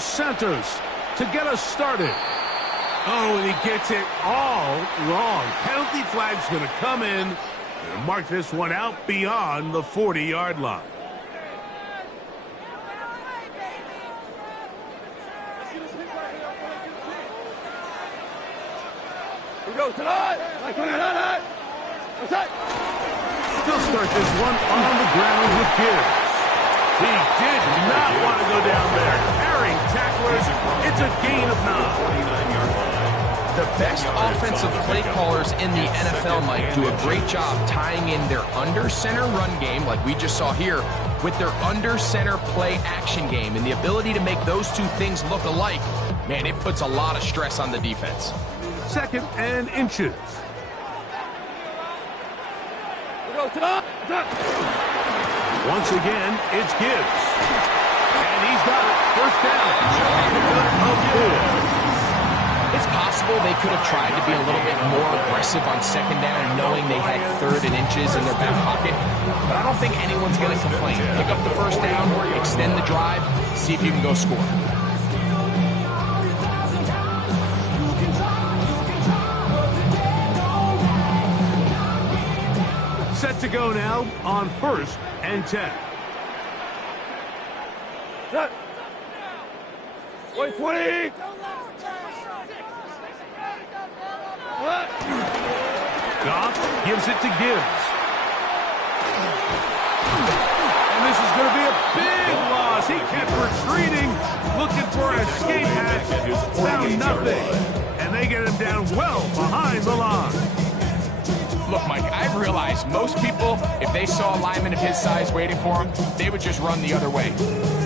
Dos Santos to get us started. Oh, and he gets it all wrong. Penalty flag's going to come in and mark this one out beyond the 40-yard line. We go tonight. He'll start this one on the ground with Gibbs. He did not want to go down there. Carrying tacklers, it's a gain of 9. The best offensive play callers in the NFL, Mike, do a great job tying in their under-center run game, like we just saw here, with their under-center play action game. And the ability to make those two things look alike, man, it puts a lot of stress on the defense. 2nd and inches. Once again, it's Gibbs. And he's got it. First down. Of 4. It's possible they could have tried to be a little bit more aggressive on 2nd down, knowing they had 3rd and inches in their back pocket. But I don't think anyone's going to complain. Pick up the first down, extend the drive, see if you can go score. Set to go now on 1st and 10. Wait, 20. Goff gives it to Gibbs. And this is going to be a big loss. He kept retreating, looking for an escape hatch, found nothing. And they get him down well behind the line. Look, Mike, I've realized most people, if they saw a lineman of his size waiting for him, they would just run the other way.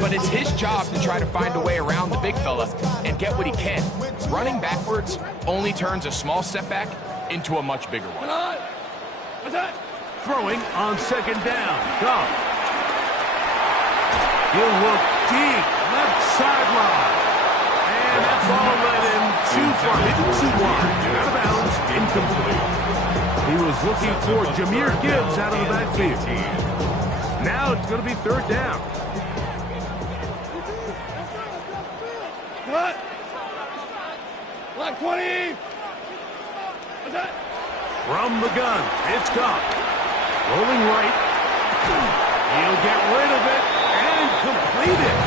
But it's his job to try to find a way around the big fella and get what he can. Running backwards only turns a small setback into a much bigger one. Throwing on 2nd down. Goff. He'll look deep. Left sideline. And that ball led him too far. Maybe too wide. Out of bounds. Incomplete. He was looking for Jahmyr Gibbs out of the backfield. Now it's going to be 3rd down. What? Block 20. From the gun, it's Goff. Rolling right. He'll get rid of it and complete it.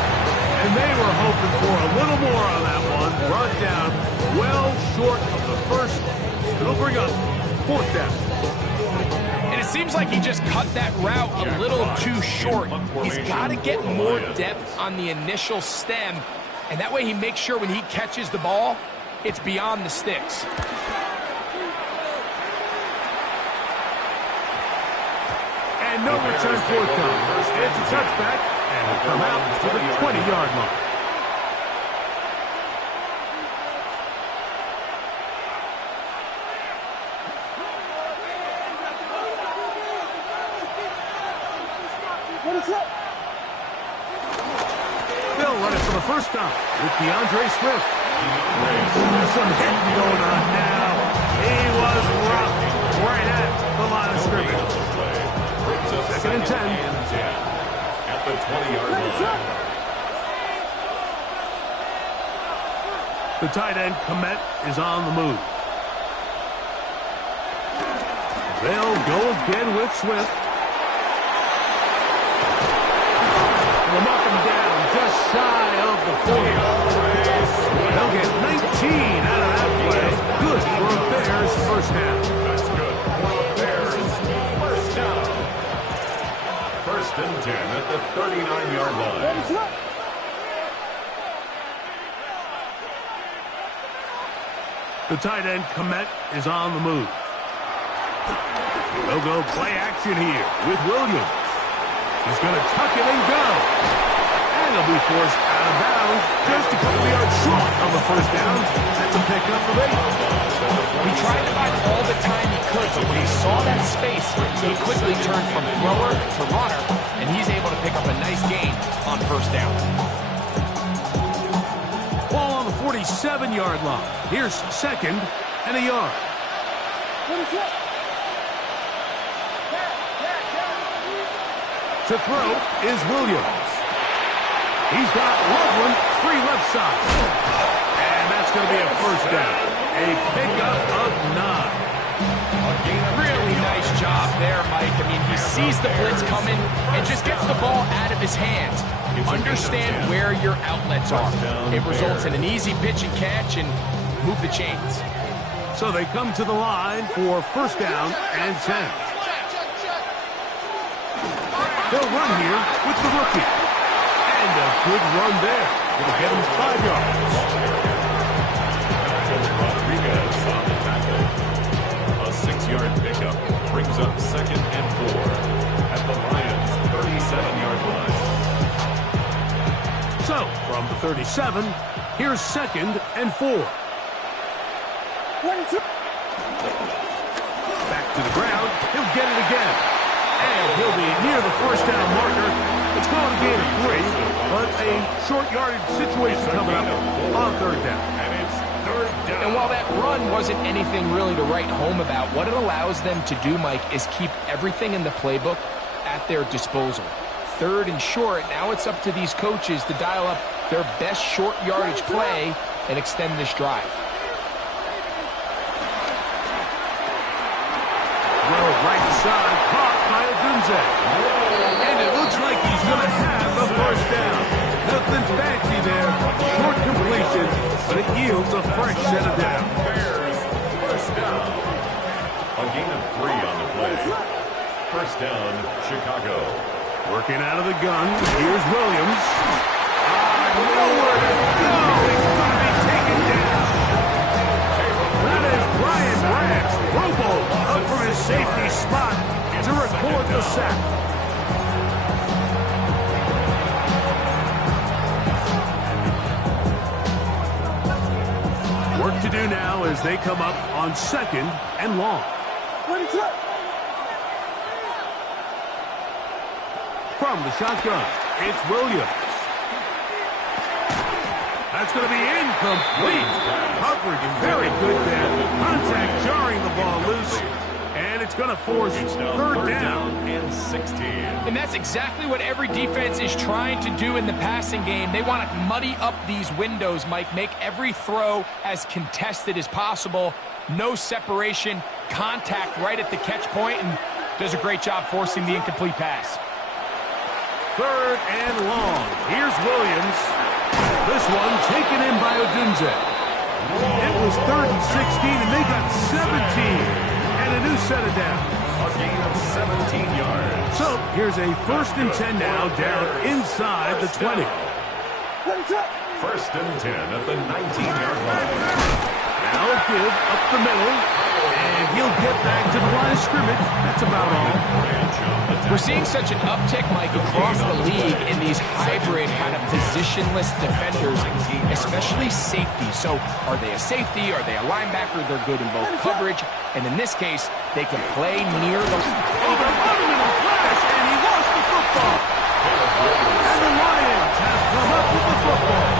And they were hoping for a little more on that one. Brought down well short of the first. It'll bring up 4th down. And it seems like he just cut that route a little too short. He's got to get more depth on the initial stem, and that way he makes sure when he catches the ball, it's beyond the sticks. And no return forthcoming. It's a touchback, and will come out to the 20-yard line. They'll run it for the first time with DeAndre Swift. Some hitting going on now. He was rocked right at the line of scrimmage. 2nd and 10. At the 20-yard line. The tight end, Komet, is on the move. They'll go again with Swift. They'll knock him down just shy of the 40. They'll get 19 out of that play. Good for a Bears first down. That's good for a Bears first down. 1st and 10 at the 39-yard line. The tight end, Komet, is on the move. They'll go play action here with Williams. He's going to tuck it and go. And he'll be forced out of bounds just a couple of yards short of the first down. That's a pickup of 8. He tried to buy all the time he could, but when he saw that space, he quickly turned from thrower to runner, and he's able to pick up a nice gain on 1st down. Ball on the 47-yard line. Here's 2nd and a yard. To throw is Williams. He's got Loveland free left side. And that's going to be a first down. A pickup of 9. Really nice job there, Mike. I mean, he sees the blitz coming and just gets the ball out of his hands. Understand where your outlets are. It results in an easy pitch and catch and move the chains. So they come to the line for first down and 10. They'll run here with the rookie. And a good run there. It'll get him 5 yards. Rodriguez on the tackle. A 6-yard pickup brings up 2nd and 4 at the Lions' 37-yard line. So, from the 37, here's 2nd and 4. Back to the ground. He'll get it again. And he'll be near the first down marker. It's going to gain a 3, but a short yardage situation coming up on 3rd down. And it's 3rd down. And while that run wasn't anything really to write home about, what it allows them to do, Mike, is keep everything in the playbook at their disposal. 3rd and short, now it's up to these coaches to dial up their best short yardage play and extend this drive. Well, right side, caught by Odunze. And it looks like he's going to have a first down. Nothing fancy there. Short completion, but it yields a fresh set of downs. Bears, first down. A gain of 3 on the play. First down, Chicago. Working out of the gun, here's Williams. Nowhere to go. He's going to be taken down. That is Brian Branch. Robo up from his safety spot to record the sack. Work to do now as they come up on 2nd and long. From the shotgun, it's Williams. That's going to be incomplete. Coverage very good there. Contact jarring the ball loose. And it's going to force 3rd down and 16. And that's exactly what every defense is trying to do in the passing game. They want to muddy up these windows, Mike. Make every throw as contested as possible. No separation, contact right at the catch point, and does a great job forcing the incomplete pass. 3rd and long. Here's Williams. This one taken in by Odunze. It was 3rd and 16, and they got 17. And a new set of downs. A gain of 17 yards. So here's a 1st and 10 now down inside the 20. First and 10 at the 19-yard line. Now give up the middle, and he'll get back to the line of scrimmage. That's about all. We're seeing such an uptick, Mike, across the league in these hybrid kind of positionless defenders, especially safety. So are they a safety? Are they a linebacker? They're good in both coverage. And in this case, they can play near the... Oh, they're running in a flash, and he lost the football. And the Lions have come up with the football.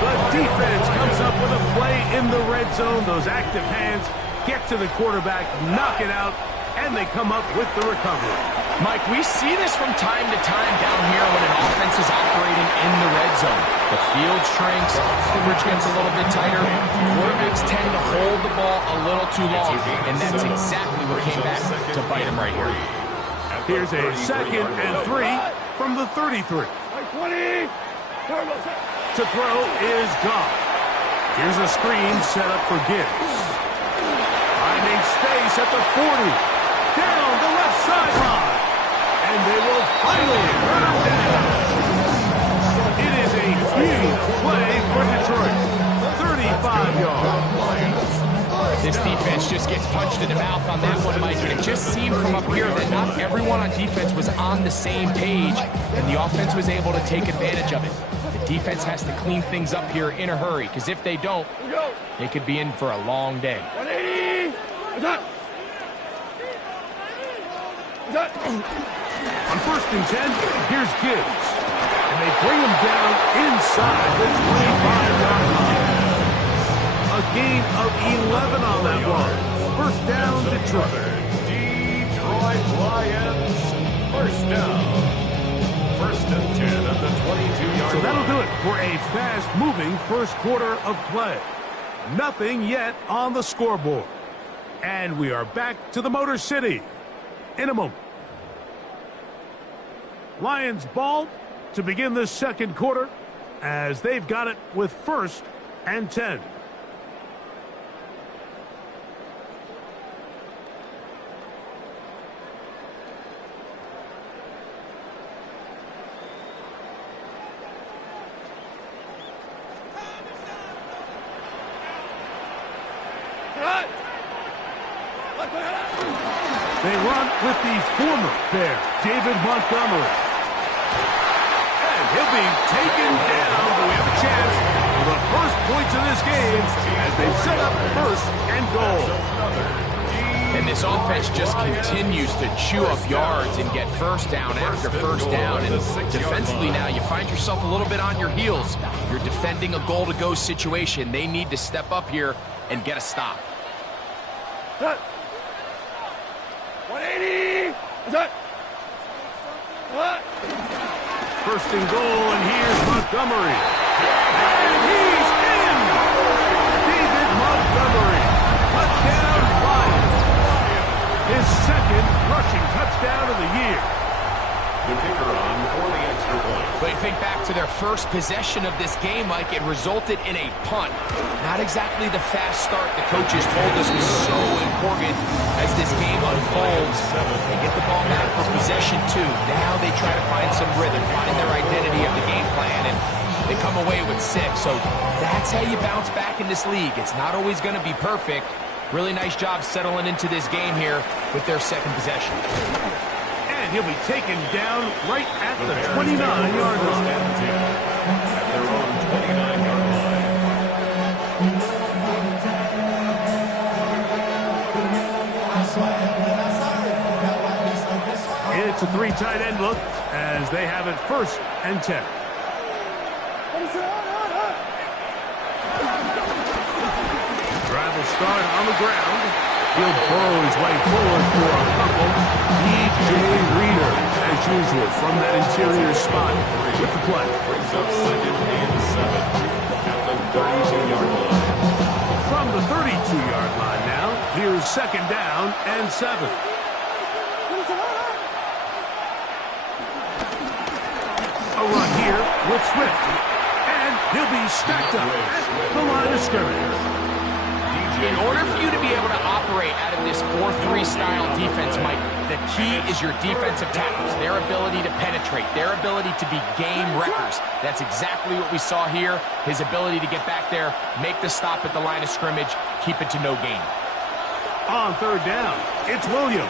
The defense comes up with a play in the red zone. Those active hands get to the quarterback, knock it out, and they come up with the recovery. Mike, we see this from time to time down here when an offense is operating in the red zone. The field shrinks, coverage gets a little bit tighter, quarterbacks tend to hold the ball a little too long, and that's exactly what came back to bite him right here. Here's a 2nd and 3 from the 33. 20. To throw is Goff. Here's a screen set up for Gibbs. Finding space at the 40. Down the left sideline. And they will finally run him down. It is a huge play for Detroit. 35 yards. This defense just gets punched in the mouth on that one, Mike. And it just seemed from up here that not everyone on defense was on the same page, and the offense was able to take advantage of it. The defense has to clean things up here in a hurry, because if they don't, they could be in for a long day. 180. On 1st and 10, here's Gibbs. And they bring him down inside the 25-yard line. A gain of 11 on that one. First down, Detroit. Detroit Lions, first down. First and 10 at the 22-yard So that'll line. do it for a fast-moving first quarter of play. Nothing yet on the scoreboard. And we are back to the Motor City in a moment. Lions ball to begin this second quarter as they've got it with first and 10. They run with the former Bear, David Montgomery. And he'll be taken down, but we have a chance for the first points of this game as they set up first and goal. And this offense just continues to chew up yards and get first down after first down. And defensively now, you find yourself a little bit on your heels. You're defending a goal-to-go situation. They need to step up here and get a stop. 180! First and goal, and here's Montgomery. And he's in! David Montgomery. Touchdown, Lions. His second rushing touchdown of the year. The kicker on for the extra point. But you think back to their first possession of this game, Mike, it resulted in a punt. Not exactly the fast start the coaches told us was so important as this game unfolds. They get the ball back for possession two. Now they try to find some rhythm, find their identity of the game plan, and they come away with 6. So that's how you bounce back in this league. It's not always going to be perfect. Really nice job settling into this game here with their second possession. And he'll be taken down right at the 29-yard line. At their own 29-yard line. It's a 3 tight end look as they have it first and 10. Drive will start on the ground. He'll burrow his way forward for a couple. DJ Reader, as usual, from that interior spot with the play. Brings up second and 7 at the 32-yard line. From the 32-yard line now, here's second down and 7. A run here with Swift. And he'll be stacked up at the line of scrimmage. In order for you to be able to operate out of this 4-3 style defense, Mike, the key is your defensive tackles, their ability to penetrate, their ability to be game wreckers. That's exactly what we saw here, his ability to get back there, make the stop at the line of scrimmage, keep it to no gain. On third down, it's Williams.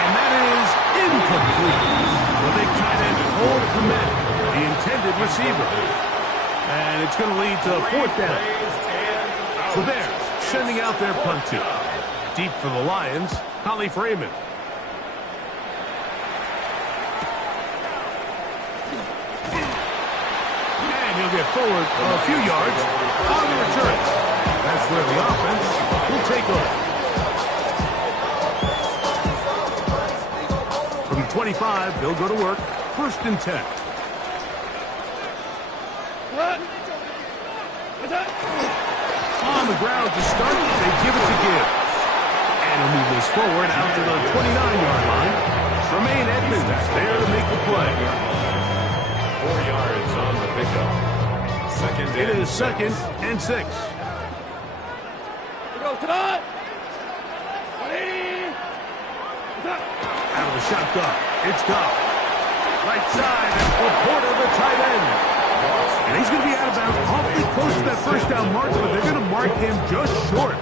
And that is incomplete. The big tight end Cole Kmet, the intended receiver. And it's going to lead to a fourth down. The Bears sending out their punt team. Deep for the Lions, Holly Freeman. And he'll get forward a few yards on the return. That's where the offense will take over. From 25, they'll go to work. First and 10. On the ground to start, they give it to Gibbs. And he'll move this forward out to the 29-yard line. Tremaine Edmonds there to make the play. 4 yards on the pickup. Second It and is second and 6. We go tonight. 180. Out of the shotgun, it's Goff. Right side, it's Laporta, the tight end. And he's going to be out of bounds awfully close to that first down mark, but they're going to mark him just short.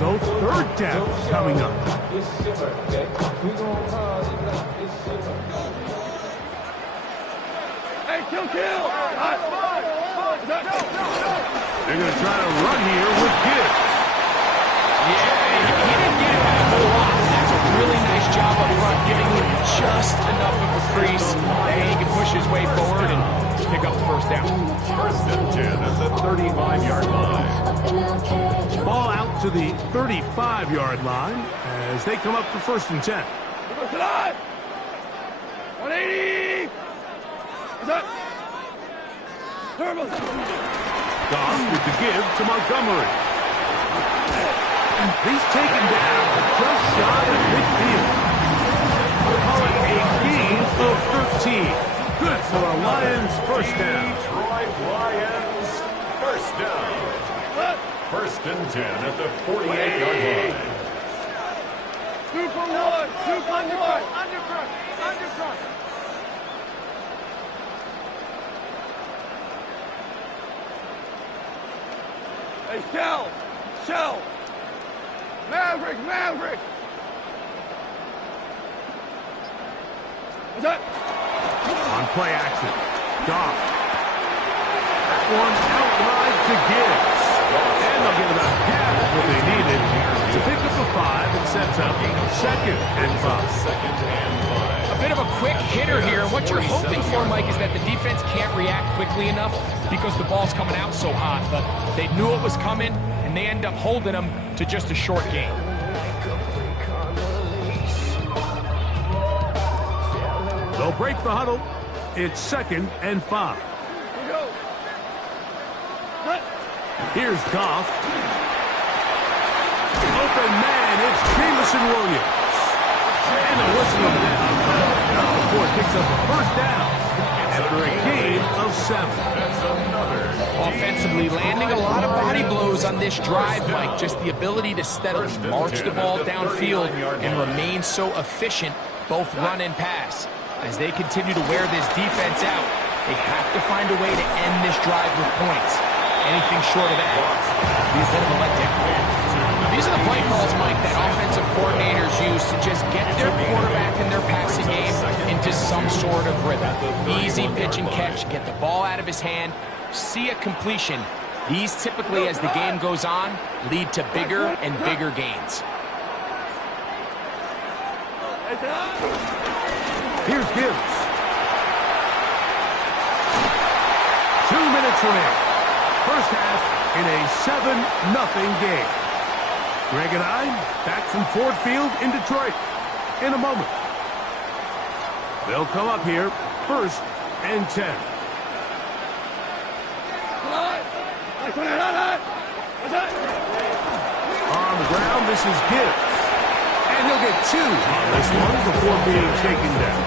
So third down coming up. Hey, kill. They're going to try to run here with Gibbs. Yeah, he didn't get it a whole lot. That's a really nice job up front, giving him just enough of a crease that he can push his way forward and pick up the first down. First and 10 at the 35-yard line. Ball out to the 35-yard line as they come up for first and 10. We go tonight. 180. What's that? Turbo. Goff with the give to Montgomery. He's taken down just shy of midfield. We'll call it a gain of 13. Good for a Lions first down. Detroit Lions first down. First and 10 at the 48-yard line. 2 for 1. 2 for 1. Undercut. Undercut. Hey, Shell. Shell. Maverick. Maverick. What's that? On play action. Goff. That one out wide to Gibbs. And they'll get about half of what they needed to pick up a 5 and sets up second and 5. Second and 5. A bit of a quick hitter here. What you're hoping for, Mike, is that the defense can't react quickly enough because the ball's coming out so hot. But they knew it was coming, and they end up holding them to just a short game. They'll break the huddle. It's second and 5. Here we go. What? Here's Goff. Open man, it's Jameson Williams. And a whistle of down before it picks up a first down after a gain of 7. That's another. Offensively landing a lot of body blows on this drive, Mike. Just the ability to steadily march the ball downfield and remain so efficient, both run and pass. As they continue to wear this defense out, they have to find a way to end this drive with points. Anything short of that is a bit of a letdown. These are the play calls, Mike, that offensive coordinators use to just get their quarterback and their passing game into some sort of rhythm. Easy pitch and catch, get the ball out of his hand, see a completion. These typically, as the game goes on, lead to bigger and bigger gains. Here's Gibbs. 2 minutes remaining. First half in a 7-0 game. Greg and I back from Ford Field in Detroit in a moment. They'll come up here first and 10. On the ground, this is Gibbs. And he'll get 2 on this one before being taken down.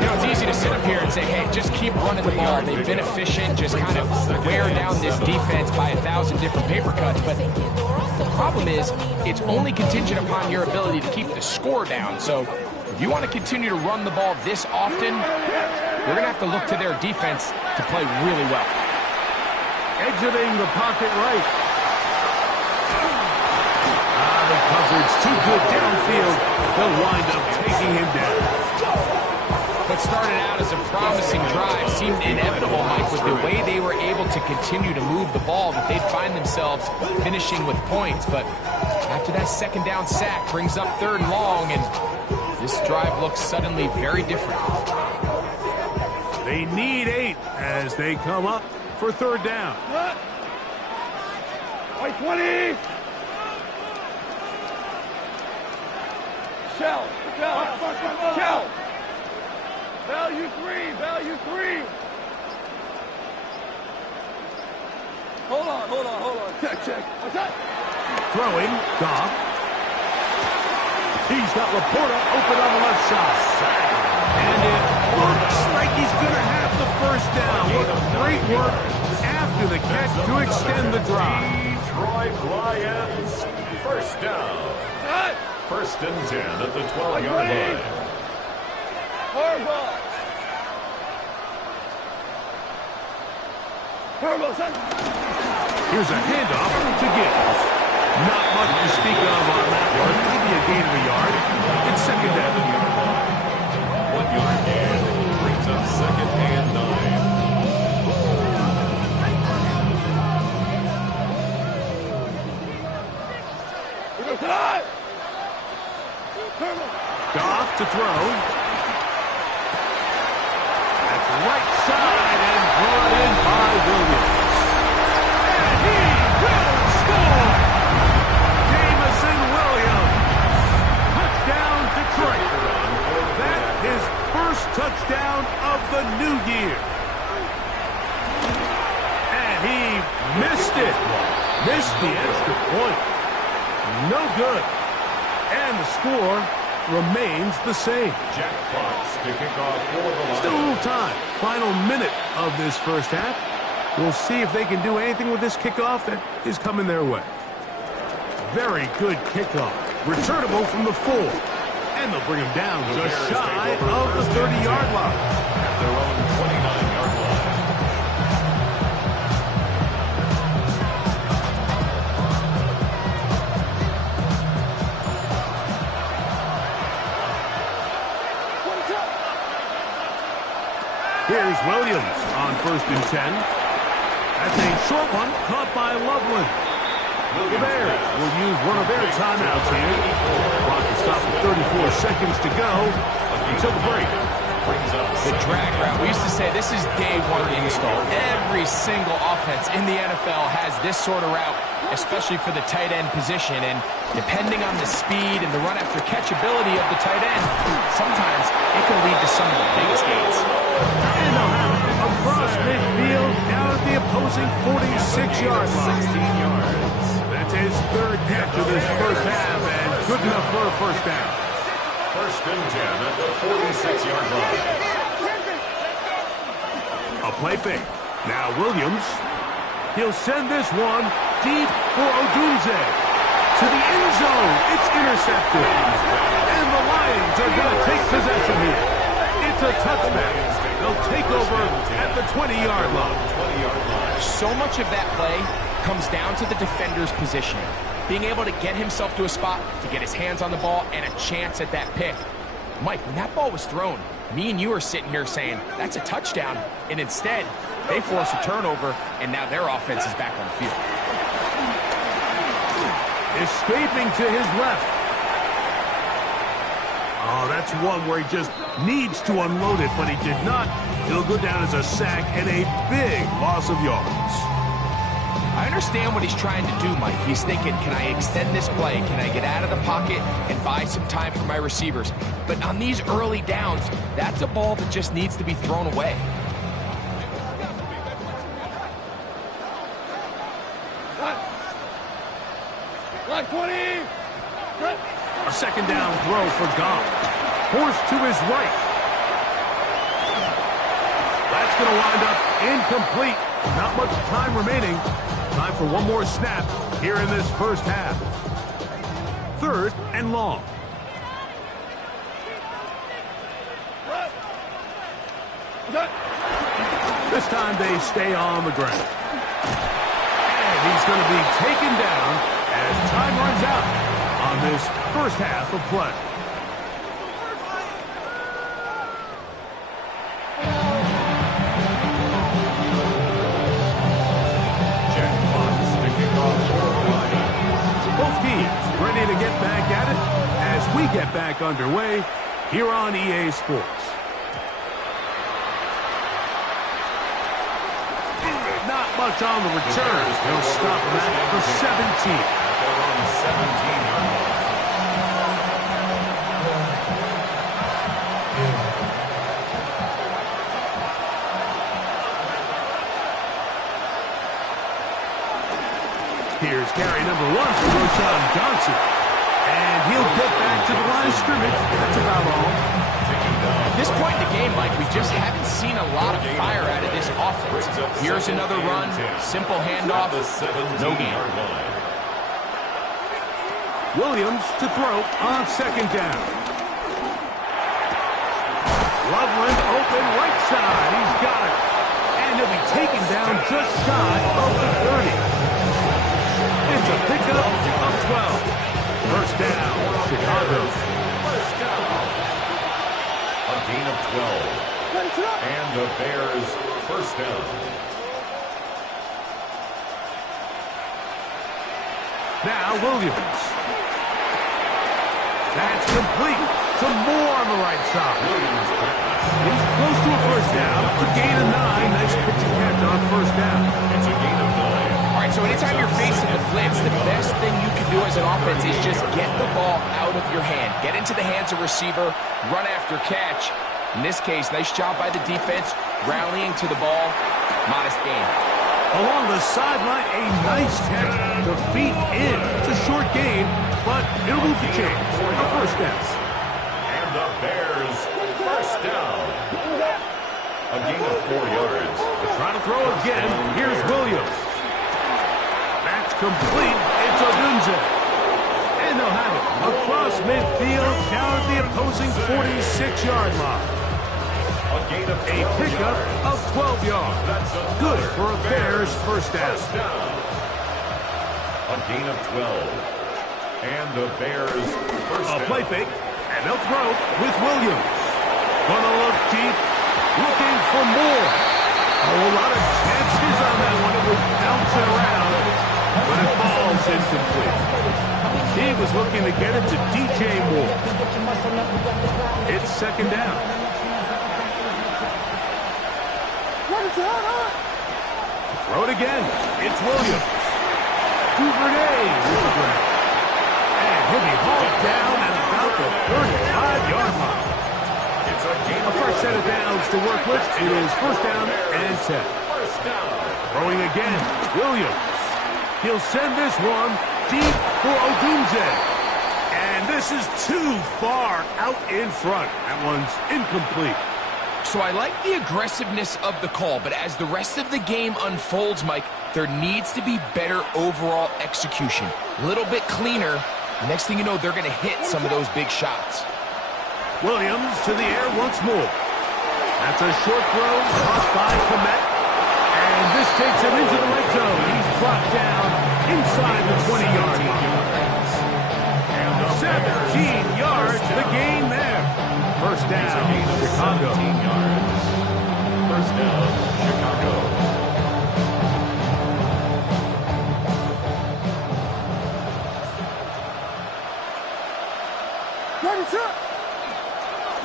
You know, it's easy to sit up here and say, hey, just keep running the ball. They've been efficient, just kind of wear down this defense by 1,000 different paper cuts. But the problem is, it's only contingent upon your ability to keep the score down. So if you want to continue to run the ball this often, you're going to have to look to their defense to play really well. Exiting the pocket right. The coverage too good downfield. They'll wind up taking him down. What started out as a promising drive seemed inevitable, Mike, with the way they were able to continue to move the ball, that they'd find themselves finishing with points. But after that second down sack brings up 3rd and long, and this drive looks suddenly very different. They need 8 as they come up for 3rd down. White 20. Shell. Shell. Shell. Value 3. Value 3. Hold on. Check. What's that? Throwing, Goff. He's got Laporta open on the left side. And it looks like he's going to have the first down. What great work after the catch to extend the drive. Detroit Lions first down. What? First and 10 at the 12-yard line. Harbaugh. Son. Here's a handoff to Gibbs. Not much to speak of on that one. Maybe a gain of a yard. It's second down. 1 yard gain brings up second and 9. We go tonight. Goff to throw. That's right side and brought in by Williams. And he will score! Jameson Williams. Touchdown Detroit. That is first the new year. And he missed it. Missed the extra point. No good. And the score remains the same. Jack Fox to kick off for the Lions. Still a little time. Final minute of this first half. We'll see if they can do anything with this kickoff that is coming their way. Very good kickoff. Returnable from the 4. And they'll bring him down just shy of the 30-yard line. At their own 29-yard line. Here's Williams on 1st and 10. That's a short one caught by Loveland. The Bears will use one of their timeouts here. Clock is stopped with 34 seconds to go until the break. The drag route. We used to say this is day one install. Every single offense in the NFL has this sort of route, especially for the tight end position. And depending on the speed and the run after catch ability of the tight end, sometimes it can lead to some of the biggest gains. And they'll have him across midfield down at the opposing 46-yard line. 16 yards. That's his 3rd catch of this first half, and good enough for a first down. 1st and 10 at the 46-yard line. A play fake. Now Williams. He'll send this one deep for Odunze. To the end zone. It's intercepted. And the Lions are going to take possession here. It's a touchdown. They'll take over at the 20-yard line. So much of that play comes down to the defender's positioning. Being able to get himself to a spot, to get his hands on the ball, and a chance at that pick. Mike, when that ball was thrown, me and you are sitting here saying, that's a touchdown. And instead, they force a turnover, and now their offense is back on the field. Escaping to his left. Oh, that's one where he just needs to unload it, but he did not. It'll go down as a sack and a big loss of yards. I understand what he's trying to do, Mike. He's thinking, can I extend this play? Can I get out of the pocket and buy some time for my receivers? But on these early downs, that's a ball that just needs to be thrown away. Line 20. A 2nd down throw for Goff. Forced to his right. That's going to wind up incomplete. Not much time remaining. Time for one more snap here in this first half. 3rd and long. This time they stay on the ground. And he's going to be taken down as time runs out on this first half of play. Ready to get back at it as we get back underway here on EA Sports. Not much on the return. They'll stop him at the 17. They're on 17-yard line. Here's carry number 1 for Roschon Johnson. And he'll get back to the line of scrimmage. That's about all. At this point in the game, Mike, we just haven't seen a lot of fire out of this offense. Here's another run, simple handoff, no gain. Williams to throw on 2nd down. Loveland open right side. He's got it. And he'll be taken down just shy of the 30. It's a pickup of 12. First down, Chicago. First down. A gain of 12. And the Bears first down. Now Williams. That's complete. Some more on the right side. Williams pass. He's close to a first down. A gain of 9. Nice pitch and catch on first down. It's a gain of 9. All right, so anytime you're facing the blitz, the best thing you can do as an offense is just get the ball out of your hand. Get into the hands of receiver, run after catch. In this case, nice job by the defense, rallying to the ball. Modest gain. Along the sideline, a nice catch. The feet in. It's a short gain, but it'll move the chains. A first down. And the Bears, first down. A gain of 4 yards. They're trying to throw again. Here's Williams. That's complete. It's Odunze. And they'll have it across midfield, down at the opposing 46-yard line. A pickup of 12 yards. Good for a Bears first down. A gain of 12. And the Bears first down. A play fake, and they'll throw with Williams. Gonna look deep, looking for more. A lot of chances on that one. It was bouncing around, but it falls incomplete. He was looking to get it to DJ Moore. It's second down. Throw it again. It's Williams. Duvernay with the grab. And he'll be hauled down at about the 35-yard line. It's a first set of downs to work with. It is first down and 10. Throwing again. Williams. He'll send this one deep for Odunze. And this is too far out in front. That one's incomplete. So I like the aggressiveness of the call, but as the rest of the game unfolds, Mike, there needs to be better overall execution. A little bit cleaner. Next thing you know, they're going to hit some of those big shots. Williams to the air once more. That's a short throw caught by Kmet. And this takes him into the red zone. He's brought down inside the 20-yard line. 17 yards, the gain there. First down, Chicago. 17 yards. First down, Chicago.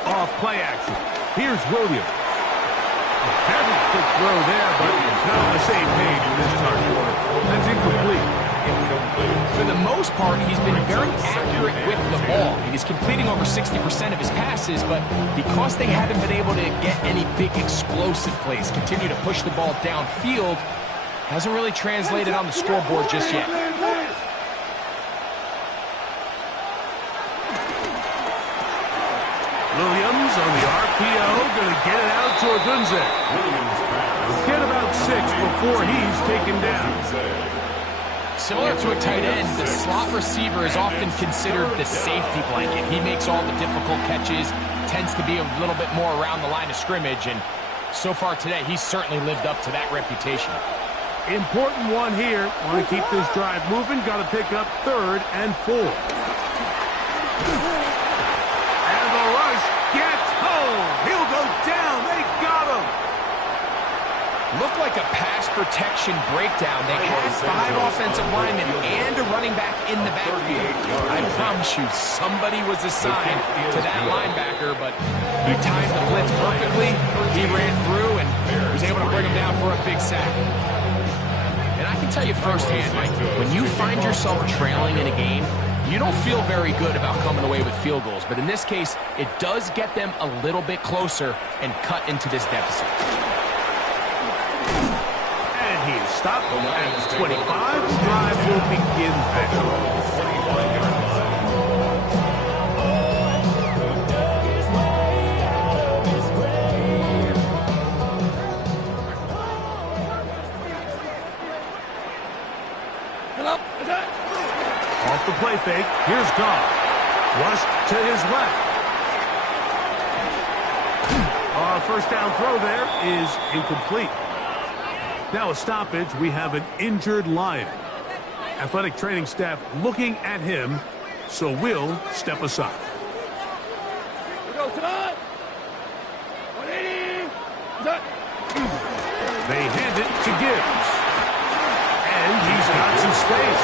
Off play action. Here's Williams. A very quick throw there, but not on the same page with this target. That's incomplete. For the most part, he's been very accurate with the ball. He's completing over 60% of his passes, but because they haven't been able to get any big explosive plays, continue to push the ball downfield, hasn't really translated on the scoreboard just yet. Williams on the RPO, going to get it out to Odunze. Get about 6 before he's taken down. Similar to a tight end, the slot receiver is often considered the safety blanket. He makes all the difficult catches, tends to be a little bit more around the line of scrimmage, and so far today, he's certainly lived up to that reputation. Important one here. Want to keep this drive moving. Got to pick up 3rd and 4. And the rush gets home. He'll go down. They got him. Looked like a pass protection breakdown. They had 5 offensive linemen and a running back in the backfield. I promise you, somebody was assigned to that linebacker, but he timed the blitz perfectly. He ran through and was able to bring him down for a big sack. And I can tell you firsthand, Mike, when you find yourself trailing in a game, you don't feel very good about coming away with field goals. But in this case, it does get them a little bit closer and cut into this deficit. He is stopped at 25. The drive will begin there. Off the play fake. Here's Goff. Flushed to his left. First down throw there is incomplete. Now a stoppage. We have an injured Lion. Athletic training staff looking at him, so we'll step aside. They hand it to Gibbs. And he's got some space.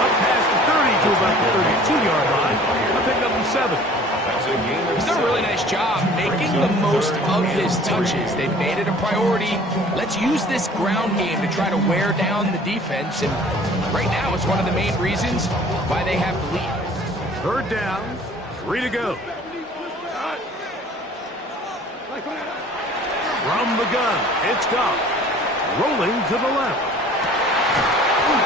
Up past the 30 to about the 32-yard line. A pickup of 7. He's done a really nice job making the most of his touches. They've made it a priority. Let's use this ground game to try to wear down the defense. And right now, it's one of the main reasons why they have the lead. 3rd down, 3 to go. From the gun, it's Goff. Rolling to the left.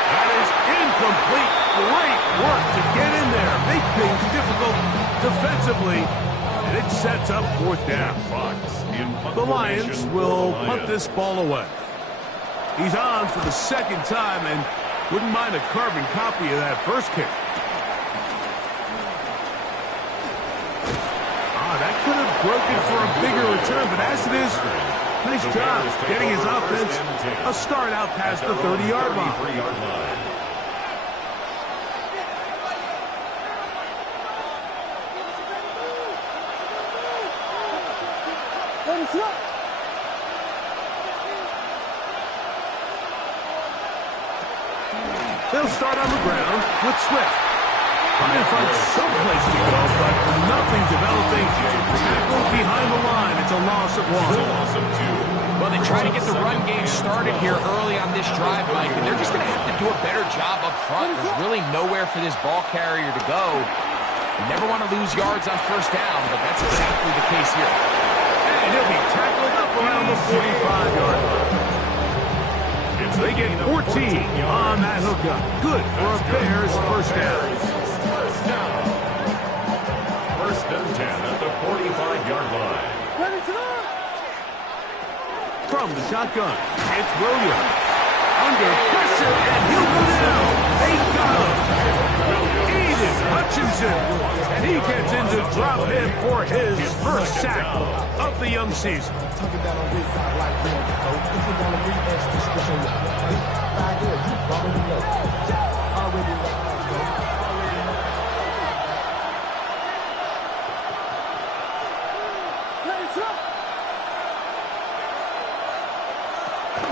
That is incomplete. Great work to get in there. Make things difficult defensively. And it sets up fourth down. The Lions will punt this ball away. He's on for the second time and wouldn't mind a carbon copy of that first kick. That could have broken for a bigger return, but as it is, nice job getting his offense a start out past the 30-yard line. They'll start on the ground with Swift. Trying to find some place to go, but nothing developing. Tackle behind the line. It's a loss of one. Well, they try to get the run game started here early on this drive, Mike, and they're just going to have to do a better job up front. There's really nowhere for this ball carrier to go. You never want to lose yards on first down, but that's exactly the case here. And he'll be tackled up around the 45-yard line. They get 14 on that hookup. Good for a Bears first down. First and 10 at the 45-yard line. From the shotgun, it's Williams. Under pressure, and he'll go down. They got him. Aiden Hutchinson. And he gets in to drop him for his first sack of the young season.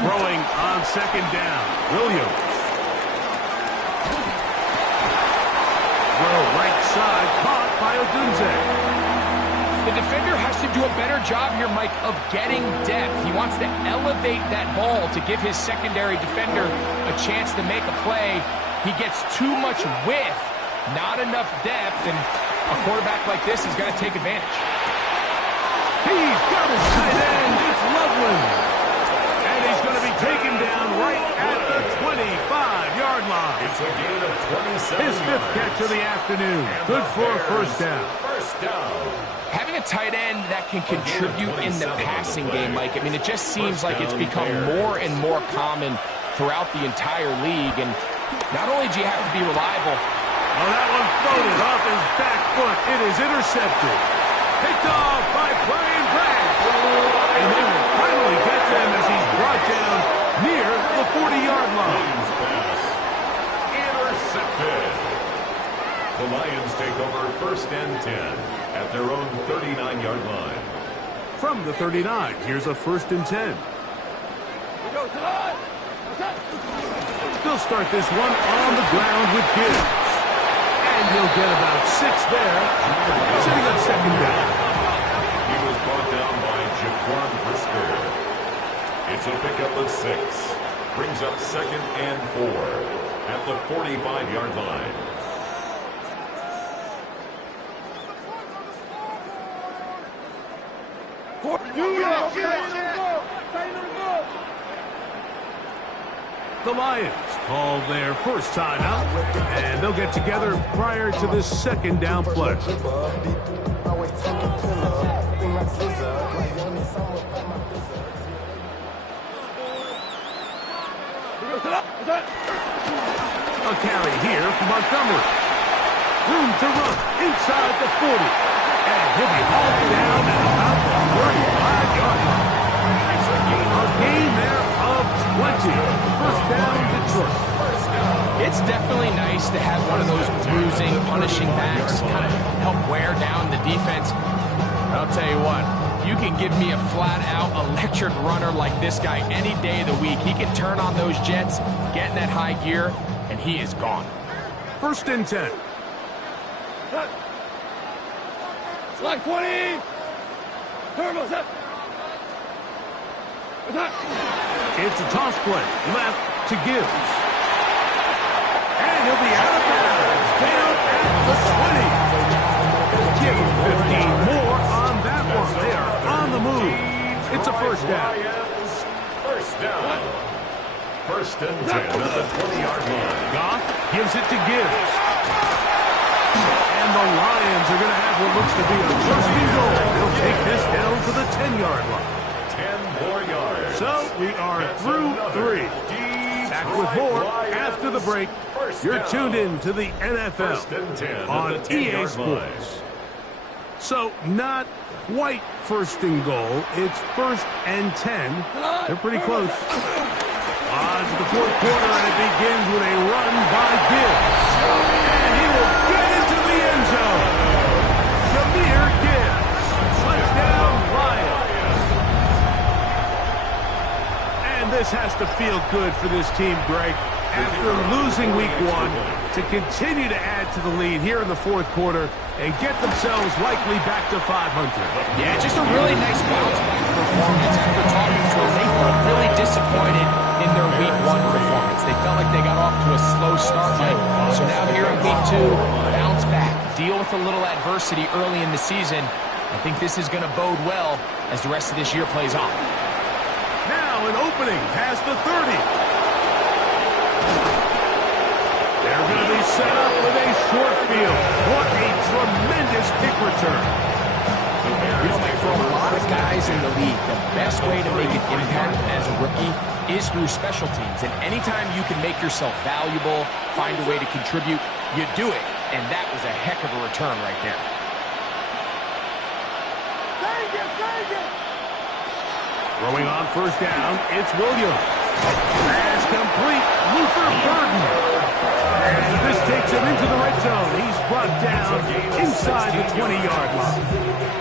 Throwing on second down, Williams. Throw right side, caught by Odunze. The defender has to do a better job here, Mike, of getting depth. He wants to elevate that ball to give his secondary defender a chance to make a play. He gets too much width, not enough depth, and a quarterback like this is going to take advantage. He's got his tight end. It's Loveland. And he's going to be taken down right at the 25-yard line. It's a gain of 27 His fifth catch of the afternoon. Good for a first down. First down. Having a tight end that can contribute in the passing game, Mike, I mean, it just seems like it's become more and more common throughout the entire league. And not only do you have to be reliable. Oh, that one floated off his back foot. It is intercepted. Picked off by Brian Bragg. And they will finally get him as he's brought down near the 40-yard line. Intercepted. The Lions take over first and 10 at their own 39-yard line. From the 39, here's a first and 10. They'll start this one on the ground with Gibbs. And he'll get about 6 there, sitting up second down. He was brought down by Jaquan Brisker. It's a pickup of 6. Brings up second and 4 at the 45-yard line. The Lions call their first timeout, and they'll get together prior to this second down play. A carry here from Montgomery. Room to run inside the 40. And he'll be hauled down at about the 35-yard line. A gain there of 20. First down, Detroit. It's definitely nice to have one of those bruising, punishing backs kind of help wear down the defense. I'll tell you what, you can give me a flat-out electric runner like this guy any day of the week. He can turn on those jets, get in that high gear, and he is gone. First and 10. Like 20. Turbo set. It's a toss play. Left to Gibbs. And he'll be out of bounds. Down at the 20. Give him 15 more on that one. They are on the move. It's a first down. Lions, first down. First and 10 at the 20-yard line. Goff gives it to Gibbs. And the Lions are going to have what looks to be a first and goal. They'll take this down to the 10-yard line. 10 more yards. So we are through 3. Back with more after the break. You're tuned in to the NFL on EA Sports. So not quite first and goal. It's first and 10. They're pretty close. On to the fourth quarter, and it begins with a run by Gibbs. And he will get into the end zone. Jahmyr Gibbs. Touchdown, Lions. And this has to feel good for this team, Greg. After losing week 1, to continue to add to the lead here in the fourth quarter and get themselves likely back to 500. Yeah, just a really nice bounce-back performance. After talking to them, they felt really disappointed in their week 1 performance. They felt like they got off to a slow start, Mike. So now here in week 2, bounce back, deal with a little adversity early in the season. I think this is going to bode well as the rest of this year plays on. Now an opening past the 30. They're going to be set up with a short field. What a tremendous kick return. You know, Mike, for a lot of guys in the league, the best way to make an impact as a rookie is through special teams. And anytime you can make yourself valuable, find a way to contribute, you do it. And that was a heck of a return right there. Throwing on first down, it's Williams. Pass complete, Luther Burden. And this takes him into the red zone. He's brought down inside the 20-yard line.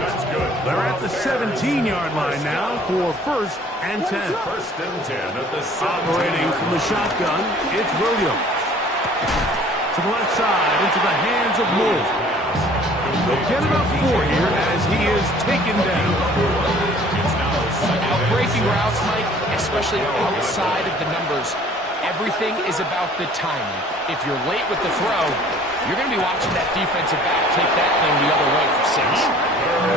That's good. They're at the 17-yard line now for first and 10. First and 10 at the 17. Operating from the shotgun, it's Williams. To the left side, into the hands of Moore. They'll get about 4 here as he is taken down. Outbreaking routes, Mike, especially outside of the numbers, everything is about the timing. If you're late with the throw, you're going to be watching that defensive back take that thing the other way for 6.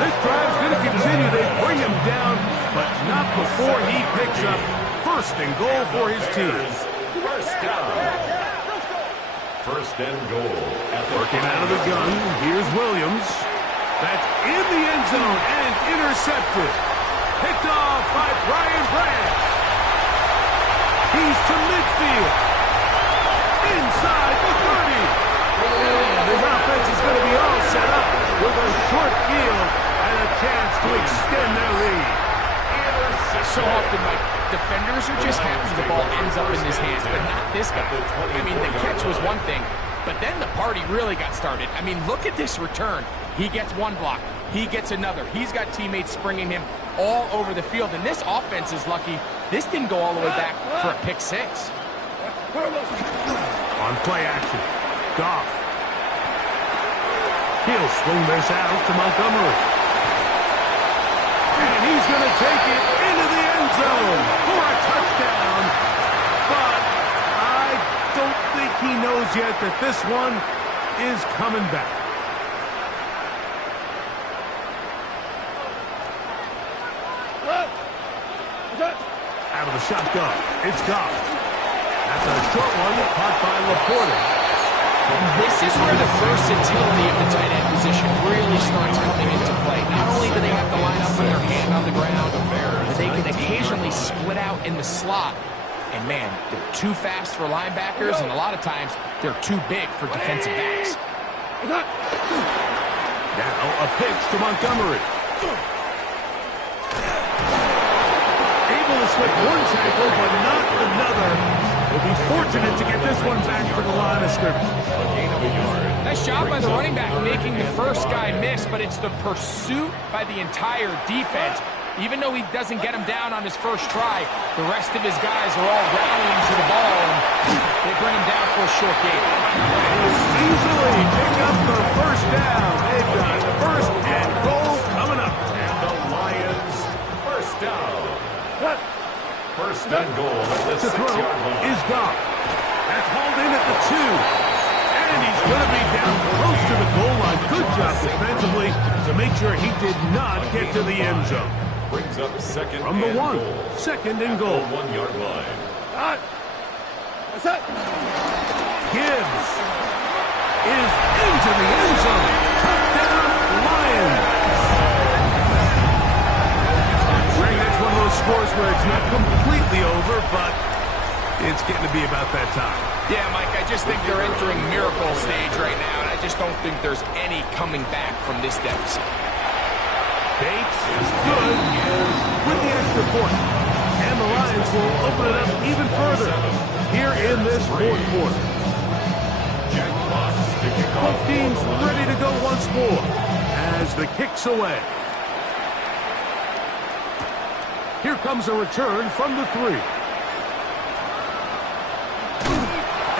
This drive's going to continue. They bring him down, but not before he picks up first and goal for his team. First down. First and goal. Working out of the gun, here's Williams. That's in the end zone and intercepted. Picked off by Brian Branch. He's to midfield. Inside the 30. And his offense is going to be all set up with a short field and a chance to extend their lead. So often, Mike, defenders are just happy the ball ends up in his hands, but not this guy. I mean, the catch was one thing, but then the party really got started. I mean, look at this return. He gets one block. He gets another. He's got teammates springing him all over the field, and this offense is lucky. This didn't go all the way back for a pick 6. On play action, Goff. He'll swing this out to Montgomery. And he's going to take it into the end zone for a touchdown. But I don't think he knows yet that this one is coming back. Out of the shotgun, it's Goff. That's a short one caught by Laporta. This is where the versatility of the tight end position really starts coming into play. Not only do they have to line up with their hand on the ground, but they can occasionally split out in the slot. And man, they're too fast for linebackers, and a lot of times they're too big for defensive backs. Now a pitch to Montgomery. Able to slip one tackle, but not another. Will be fortunate to get this one back to the line of scrimmage. Nice job by the running back making the first guy miss, but it's the pursuit by the entire defense. Even though he doesn't get him down on his first try, the rest of his guys are all rallying to the ball, and they bring him down for a short gain. Easily pick up the first down. They've got first and goal coming up. And the Lions, first down. First and goal at the To throw 6-yard line. is Goff. That's hauled in at the 2. And he's going to be down close to the goal line. Good job defensively to make sure he did not get to the end zone. brings up second From the and 1, goal. second and At the goal. 1-yard line. That's it. Gibbs is into the end zone. Touchdown, Lions. Greg, that's one of those scores where it's not completely over, but it's getting to be about that time. Yeah, Mike, I just think they're entering miracle stage right now, and I just don't think there's any coming back from this deficit. Bates is good with the extra point. And the Lions will open it up even further here in this fourth quarter. Jack Fox to kick off. Both teams ready to go once more as the kick's away. Here comes a return from the 3.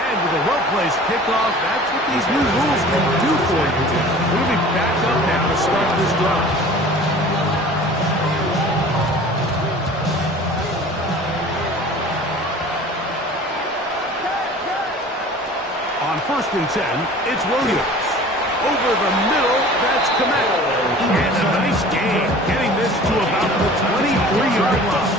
And with a well-placed kickoff, that's what these new rules can do for you. We'll be back up now to start this drive. On 1st and 10, it's Williams. Over the middle, that's Kmet. And a nice gain, getting this to about the 23-yard line.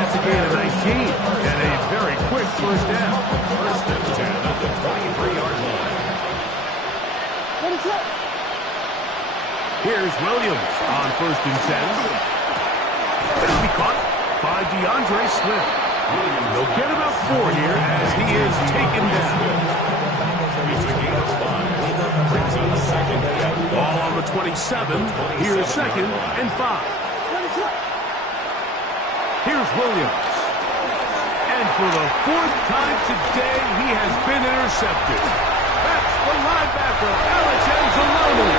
That's a gain of 19, and a very quick first down. 1st and 10 at the 23-yard line. Here's Williams on 1st and 10. That'll be caught by DeAndre Swift. They'll get about 4 here as he is taken down. It's a gain of 5. Brings up second and Ball on the 27. Here's 2nd and 5. Here's Williams. And for the 4th time today, he has been intercepted. That's the linebacker, Alex Anzalone.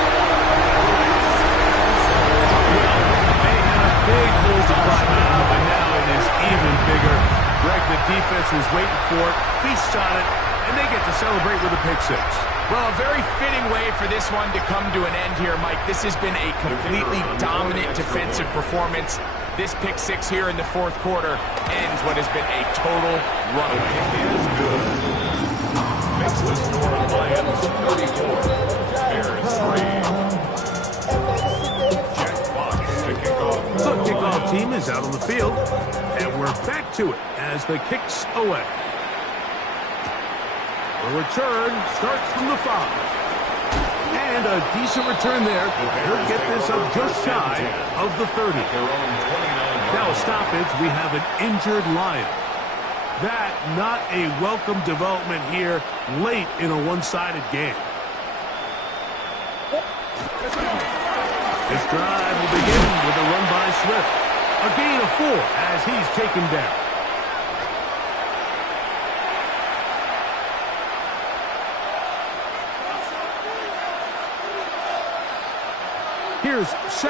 They had a big hole to climb out of, and now it is even bigger. Greg, the defense was waiting for it, feasts on it, and they get to celebrate with a pick 6. Well, a very fitting way for this one to come to an end here, Mike. This has been a completely dominant defensive performance. This pick 6 here in the 4th quarter ends what has been a total runaway. is good. Makes the score Lions 34. Bears 3. Jack Fox to kick off. The kickoff team is out on the field, and we're back to it as the kick's away. The return starts from the 5. And a decent return there. He'll get this up just shy of the 30. Now a stoppage, we have an injured Lion. That not a welcome development here late in a one-sided game. This drive will begin with a run by Swift. A gain of 4 as he's taken down. Here's